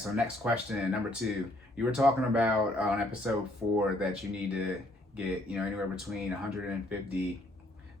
right, so next question, number 2. You were talking about on episode 4 that you need to get, anywhere between 150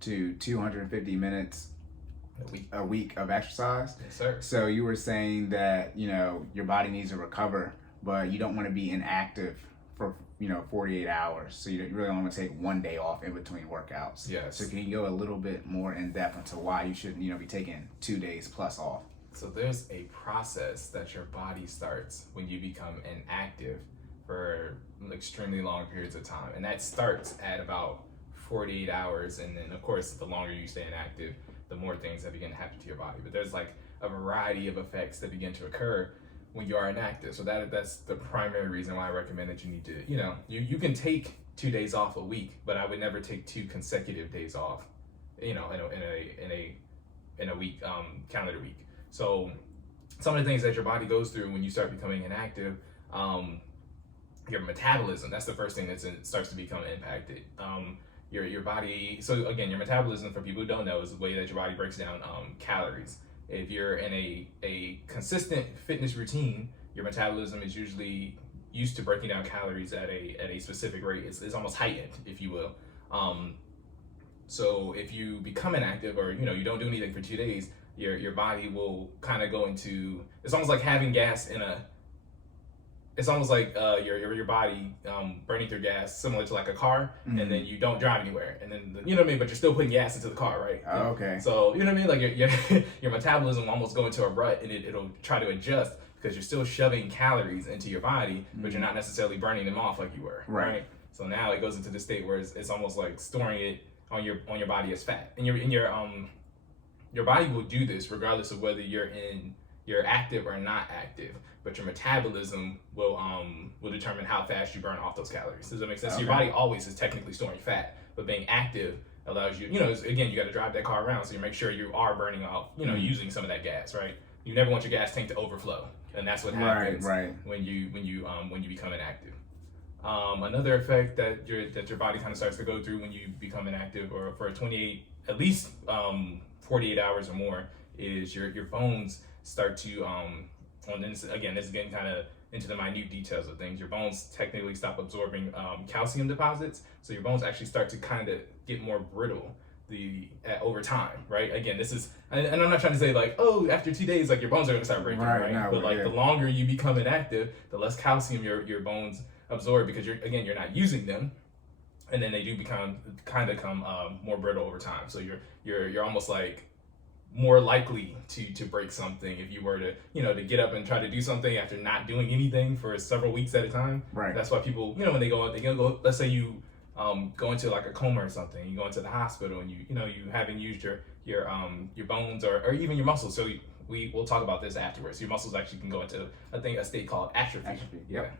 to 250 minutes a week of exercise. Yes, sir. So you were saying that, your body needs to recover, but you don't want to be inactive for, 48 hours. So you really only want to take one day off in between workouts. Yes. So can you go a little bit more in depth into why you should, be taking 2 days plus off? So there's a process that your body starts when you become inactive for extremely long periods of time. And that starts at about 48 hours. And then, of course, the longer you stay inactive, the more things that begin to happen to your body. But there's like a variety of effects that begin to occur when you are inactive. So that's the primary reason why I recommend that you need to, you can take 2 days off a week, but I would never take 2 consecutive days off, in a week, calendar week. So some of the things that your body goes through when you start becoming inactive, your metabolism, that's the first thing that starts to become impacted. Your body, so again, your metabolism, for people who don't know, is the way that your body breaks down calories. If you're in a consistent fitness routine, your metabolism is usually used to breaking down calories at a specific rate. It's almost heightened, if you will. So if you become inactive, or you don't do anything for 2 days, your body will kind of go into, it's almost like having gas it's almost like your body burning through gas, similar to like a car, mm-hmm. and then you don't drive anywhere, and then you know what I mean, but you're still putting gas into the car, right? Oh, okay. So you know what I mean, like your metabolism will almost go into a rut, and it'll try to adjust because you're still shoving calories into your body, mm-hmm. but you're not necessarily burning them off like you were, right? So now it goes into the state where it's almost like storing it on your body as fat, and your body will do this regardless of whether you're active or not active, but your metabolism will determine how fast you burn off those calories. Does that make sense? Okay. So your body always is technically storing fat, but being active allows you, again, you got to drive that car around, so you make sure you are burning off, mm-hmm. using some of that gas, right? You never want your gas tank to overflow, and that's what happens when you become inactive. Another effect that your body kind of starts to go through when you become inactive, or for at least 48 hours or more, is your bones start to this is getting kind of into the minute details of things. Your bones technically stop absorbing calcium deposits, so your bones actually start to kind of get more brittle over time, right? Again, this is, and I'm not trying to say like, oh, after 2 days, like your bones are gonna start breaking, right? No, but like the longer you become inactive, the less calcium your bones absorb, because you're not using them, and then they do become more brittle over time. So you're almost like more likely to break something if you were to to get up and try to do something after not doing anything for several weeks at a time. Right. That's why people, when they go, let's say you go into like a coma or something, you go into the hospital, and you haven't used your bones or even your muscles. So we'll talk about this afterwards. Your muscles actually can go into a state called atrophy. Yep.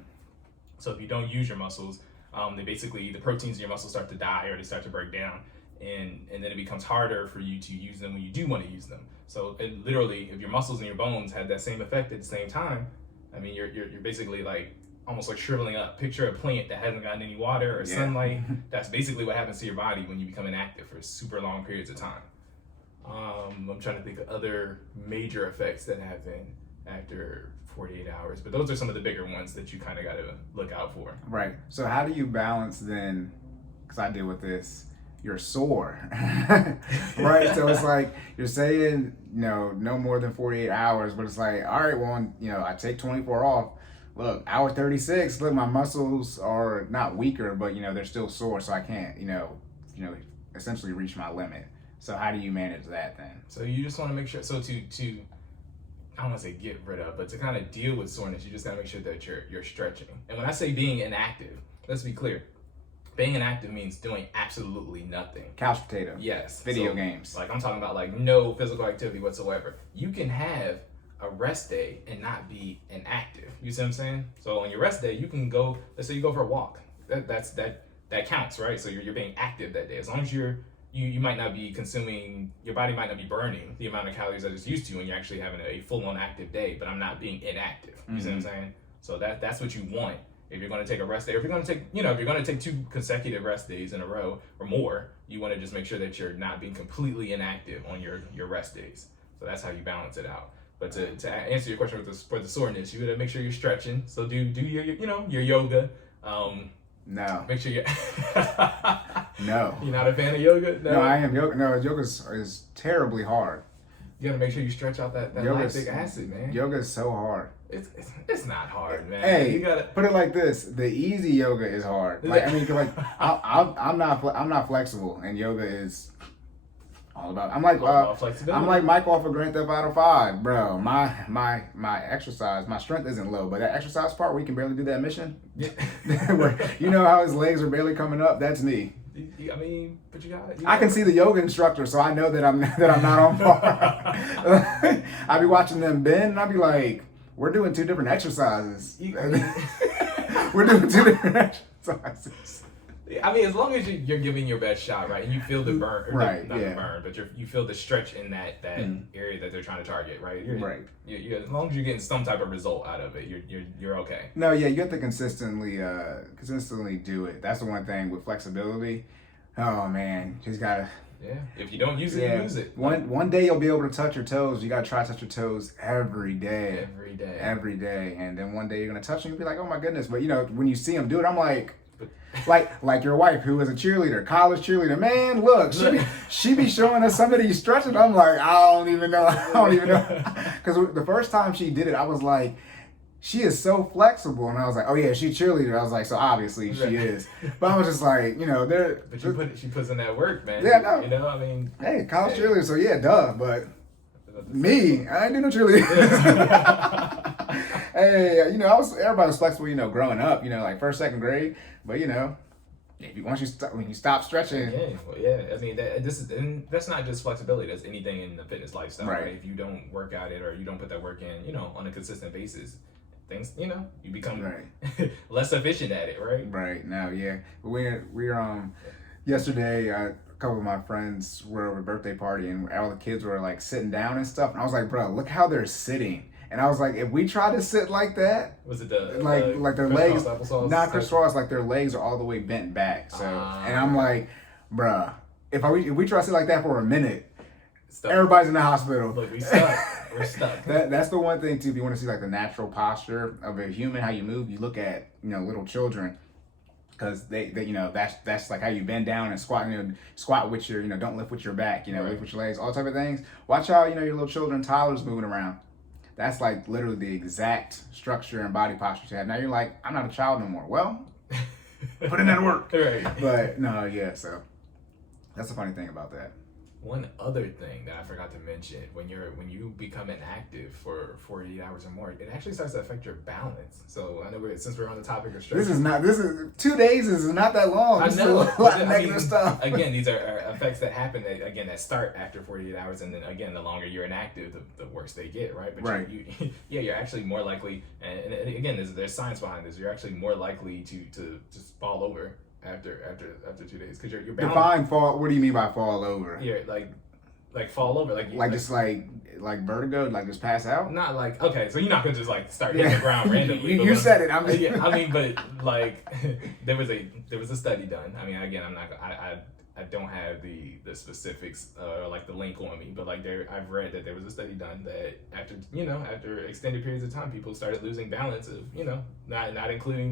So if you don't use your muscles, the proteins in your muscles start to die, or they start to break down. And then it becomes harder for you to use them when you do want to use them. So literally, if your muscles and your bones had that same effect at the same time, I mean, you're basically like almost like shriveling up. Picture a plant that hasn't gotten any water or sunlight. That's basically what happens to your body when you become inactive for super long periods of time. I'm trying to think of other major effects that happen after 48 hours, but those are some of the bigger ones that you kind of got to look out for. Right. So how do you balance then, because I deal with this, you're sore, right? So it's like, you're saying, no more than 48 hours, but it's like, all right, well, I take 24 off. Look, hour 36, look, my muscles are not weaker, but, they're still sore, so I can't, essentially reach my limit. So how do you manage that then? So you just want to make sure, so to I don't want to say get rid of, but to kind of deal with soreness, you just got to make sure that you're stretching. And when I say being inactive, let's be clear. Being inactive means doing absolutely nothing. Couch potato. Yes. Video games. Like I'm talking about like no physical activity whatsoever. You can have a rest day and not be inactive. You see what I'm saying? So on your rest day, you can go, let's say you go for a walk. That counts, right? So you're being active that day. As long as you might not be consuming, your body might not be burning the amount of calories that it's used to when you're actually having a full-on active day, but I'm not being inactive. You see what I'm saying? So that's what you want. If you're going to take a rest day, or if you're going to take 2 consecutive rest days in a row or more, you want to just make sure that you're not being completely inactive on your rest days. So that's how you balance it out. But to answer your question for the soreness, you gotta make sure you're stretching. So do your your yoga. No. Make sure you. No. You're not a fan of yoga? No, I am yoga. No, yoga is terribly hard. You gotta make sure you stretch out that lactic acid, man. Yoga is so hard. It's not hard, man. Hey, you gotta put it like this: the easy yoga is hard. Like I mean, like I'm not flexible, and yoga is all about. I'm like Mike off of Grand Theft Auto 5, bro. My exercise, my strength isn't low, but that exercise part where he can barely do that mission, where you know how his legs are barely coming up. That's me. I mean, but you got it. I can see the yoga instructor, so I know that I'm not on par. I be watching them bend, and I be like, "We're doing two different exercises. We're doing two different exercises." I mean, as long as you're giving your best shot, right, and you feel the burn, right? Not the burn, but you feel the stretch in that area that they're trying to target, right? Right. As long as you're getting some type of result out of it, you're okay. No, yeah, you have to consistently do it. That's the one thing with flexibility. Oh man, just gotta. Yeah. If you don't use it, you lose it. One day you'll be able to touch your toes. You gotta try to touch your toes every day. Every day, and then one day you're gonna touch them. You'll be like, oh my goodness. But when you see them do it, I'm like. Like your wife who was a cheerleader, college cheerleader. Man, look, she be showing us some of these stretches. I'm like, I don't even know. Because the first time she did it, I was like, she is so flexible, and I was like, oh yeah, she cheerleader. I was like, so obviously she is. But I was just like, there. But she puts in that work, man. Yeah, no. I mean, hey, college cheerleader. So yeah, duh. But me, I ain't do no cheerleader. Hey, everybody was flexible, growing up, like first, second grade. But when you stop stretching, I mean that's not just flexibility. That's anything in the fitness lifestyle. Right. If you don't work at it or you don't put that work in, on a consistent basis, things, you become less efficient at it, right? Right. Now, yeah. We're yesterday. A couple of my friends were at a birthday party, and all the kids were like sitting down and stuff. And I was like, bro, look how they're sitting. And I was like, if we try to sit like that, was it like their legs? Not Chris Ross, like their legs are all the way bent back. So, and I'm like, bruh, if we try to sit like that for a minute, everybody's in the hospital. Look, we stuck. We're stuck. That's the one thing too. If you want to see like the natural posture of a human, how you move, you look at little children. Because they that's like how you bend down and squat, squat with your, don't lift with your back, lift with your legs, all type of things. Watch how, your little children, toddlers moving around. That's like literally the exact structure and body posture you have. Now you're like, I'm not a child no more. Well, put in that work. Right. But no, yeah, so that's the funny thing about that. One other thing that I forgot to mention, when you become inactive for 48 hours or more, it actually starts to affect your balance. So I know since we're on the topic of stress, this is 2 days is not that long. I know. A lot of negative stuff. Again, these are effects that happen that start after 48 hours, and then again, the longer you're inactive, the worse they get, right? But right. You're actually more likely, and again, there's science behind this. You're actually more likely to just fall over after 2 days because your balance. Define fall. What do you mean by fall over? Yeah, like fall over, just like vertigo, like just pass out. Not like, okay, so you're not gonna just like start hitting the ground randomly. you said it. I mean, but like there was a study done. I mean, again, I don't have the specifics or like the link on me, but like I've read that there was a study done that after extended periods of time, people started losing balance of not including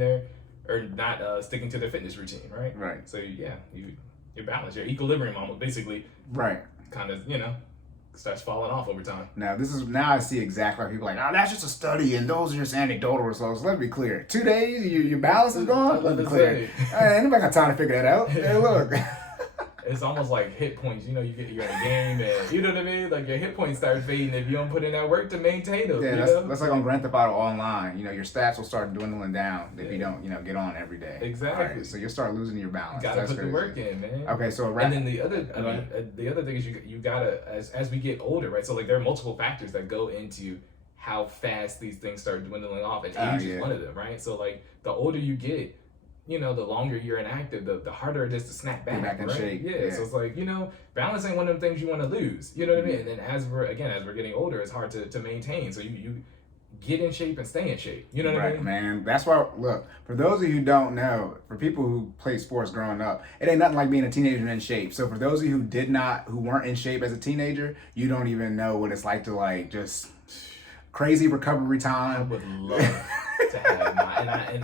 not sticking to their fitness routine, right? Right. So yeah, your balance, your equilibrium almost basically, right, kind of starts falling off over time. Now I see exactly why people are like, oh, that's just a study and those are just anecdotal results. Let me be clear. 2 days, your balance is gone. Let me be clear. Anybody got time to figure that out? Hey, look. It's almost like hit points. You're in a game, and you know what I mean. Like your hit points start fading if you don't put in that work to maintain them. Yeah, that's like on Grand Theft Auto Online. Your stats will start dwindling down if you don't, get on every day. Exactly. Right, so you'll start losing your balance. You gotta put the work in, man. Okay, so and then the other thing is you gotta as we get older, right? So like there are multiple factors that go into how fast these things start dwindling off, and age is one of them, right? So like the older you get, the longer you're inactive, the harder it is to snap back. Get back in shape. Yeah, so it's like, balance ain't one of them things you want to lose. You know what I mean? And then as we're getting older, it's hard to maintain. So you get in shape and stay in shape. You know what I mean? Right, man. That's why, look, for those of you who don't know, for people who played sports growing up, it ain't nothing like being a teenager in shape. So for those of you who weren't in shape as a teenager, you don't even know what it's like to like just crazy recovery I time. would love to have my,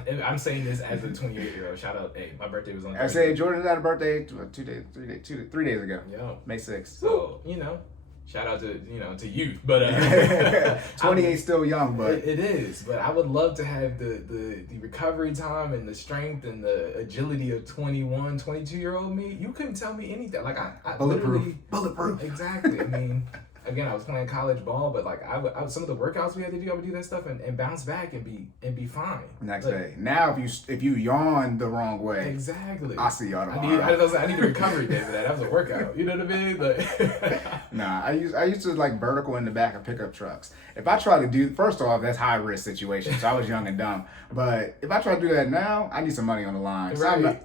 and I'm saying this as a 28-year-old. Shout out, hey, my birthday was on. I say Jordan had a birthday 3 days ago. Yo, May 6th. So shout out to to youth, but 28 still young, but it is. But I would love to have the recovery time and the strength and the agility of 21, 22-year-old me. You couldn't tell me anything. Like I bulletproof. Exactly. I mean, again, I was playing college ball, but like I would some of the workouts we had to do, I would do that stuff and bounce back and be fine. Next day. Now if you yawn the wrong way, exactly. I'll see y'all tomorrow. I need a recovery day for that. That was a workout. You know what I mean? Like, nah, I used to like vertical in the back of pickup trucks. If I try to do, first off, that's high risk situation. So I was young and dumb. But if I try to do that now, I need some money on the line. So right.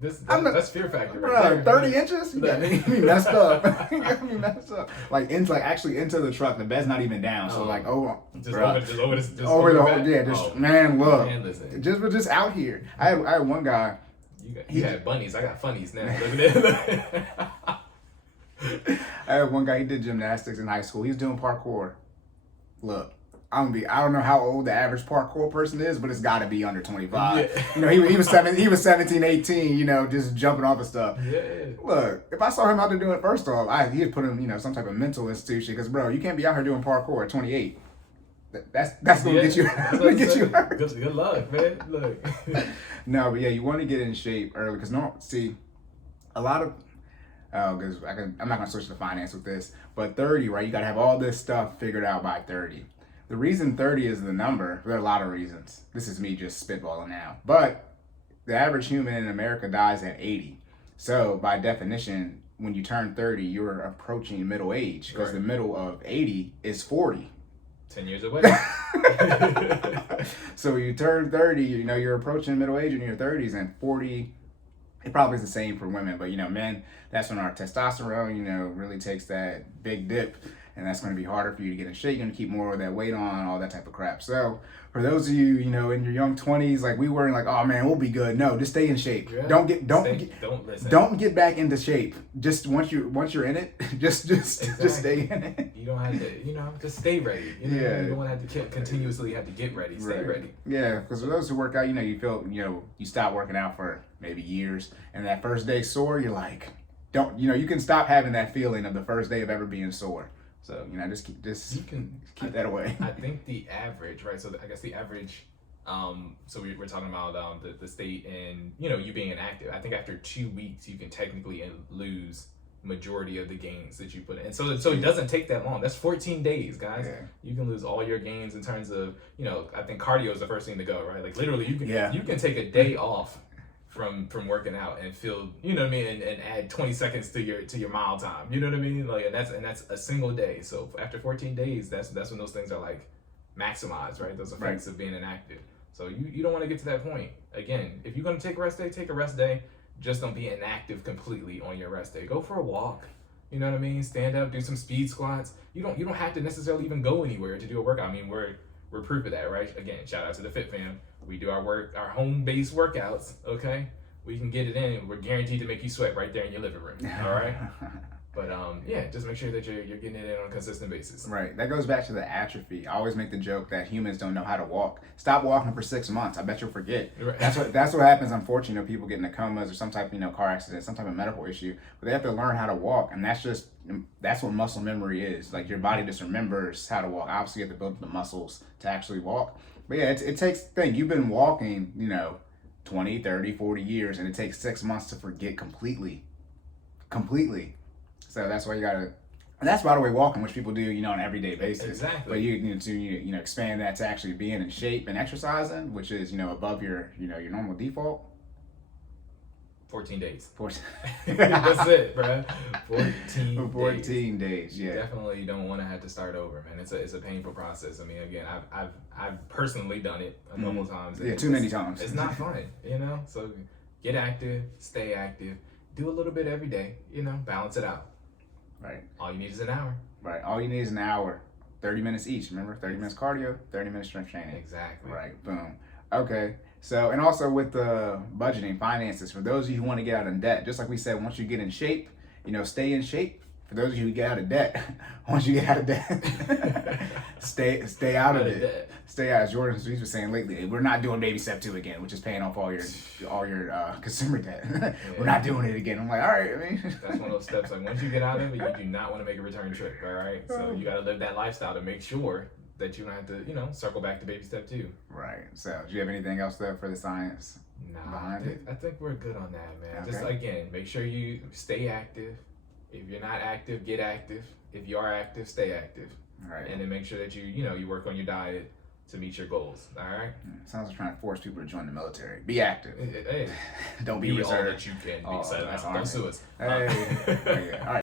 That's fear factor. Bro, 30 inches? You got me messed up. You got me messed up. Like actually into the truck. The bed's not even down. So like over the whole, yeah. Man, look. Man, just out here. I had one guy. You had bunnies. I got funnies now. Look at that. I had one guy. He did gymnastics in high school. He was doing parkour. Look. I don't know how old the average parkour person is, but it's got to be under 25. Yeah. He was 17, 18, just jumping off of stuff. Yeah. Look, if I saw him out there doing it, first off, he'd put him, some type of mental institution, because, bro, you can't be out here doing parkour at 28. That's going to get you hurt. Good luck, man. Look. No, but yeah, you want to get in shape early, because a lot of, because I'm not going to switch to finance with this, but 30, right, you got to have all this stuff figured out by 30. The reason 30 is the number, there are a lot of reasons. This is me just spitballing now. But the average human in America dies at 80. So by definition, when you turn 30, you're approaching middle age, because the middle of 80 is 40. 10 years away. So you turn 30, you're approaching middle age in your 30s, and 40, it probably is the same for women. But, men, that's when our testosterone, really takes that big dip. And that's going to be harder for you to get in shape. You're going to keep more of that weight on, all that type of crap. So for those of you, in your young 20s, like we were like, oh man, we'll be good. No, just stay in shape. Yeah. Don't get back into shape. Just once you're in it, just stay in it. You don't have to, just stay ready. You don't want to have to continuously have to get ready. Stay ready. Yeah, because for those who work out, you feel, you stop working out for maybe years, and that first day sore, you're like, you can stop having that feeling of the first day of ever being sore. So, just keep that away. I think the average, right? So I guess the average, so we're talking about the state and, you being inactive. I think after 2 weeks, you can technically lose majority of the gains that you put in. So it doesn't take that long. That's 14 days, guys. Yeah. You can lose all your gains in terms of, I think cardio is the first thing to go, right? Like literally you can take a day off from working out and feel, and add 20 seconds to your mile time, you know what I mean? Like, and that's a single day. So after 14 days, that's when those things are like maximized, right? Those effects of being inactive. So you don't want to get to that point. Again, if you're going to take a rest day, take a rest day. Just don't be inactive completely on your rest day. Go for a walk. You know what I mean? Stand up, do some speed squats. You don't have to necessarily even go anywhere to do a workout. I mean, we're proof of that, right? Again, shout out to the Fit Fam. We do our home-based workouts, okay? We can get it in. We're guaranteed to make you sweat right there in your living room, all right? But just make sure that you're getting it in on a consistent basis. Right. That goes back to the atrophy. I always make the joke that humans don't know how to walk. Stop walking for 6 months. I bet you'll forget. Right. That's what happens. Unfortunately, people get into comas or some type of car accident, some type of medical issue. But they have to learn how to walk, and that's what muscle memory is. Like your body just remembers how to walk. Obviously, you have to build the muscles to actually walk. But yeah, it takes. You've been walking, 20, 30, 40 years, and it takes 6 months to forget completely. So that's why you gotta, and that's by the way walking, which people do, on an everyday basis. Exactly. But you need to, expand that to actually being in shape and exercising, which is, above your, your normal default. 14 days. 14. That's it, bro. 14 days. Yeah. You definitely don't want to have to start over, man. It's a painful process. I mean, again, I've personally done it a couple times. Yeah, too many times. It's not fun, So get active, stay active, do a little bit every day. Balance it out. Right. All you need is an hour. Right. All you need is an hour. 30 minutes each. Remember, 30 minutes cardio, 30 minutes strength training. Exactly. Right. Boom. Okay. So, and also with the budgeting, finances, for those of you who want to get out of debt, just like we said, once you get in shape, stay in shape. For those of you who get out of debt, once you get out of debt, stay out of it. Stay out. As Jordan Sweet was saying lately, we're not doing baby step 2 again, which is paying off all your consumer debt. We're not doing it again. I'm like, all right. I mean, that's one of those steps. Like once you get out of it, you do not want to make a return trip. All right, so you got to live that lifestyle to make sure that you don't have to, circle back to baby step 2. Right. So, do you have anything else there for the science behind it? I think we're good on that, man. Okay. Just again, make sure you stay active. If you're not active, get active. If you are active, stay active. Right. And then make sure that you work on your diet to meet your goals. All right. Sounds like trying to force people to join the military. Be active. Hey, don't be reserved. All that you can. Don't sue us. Hey. All right.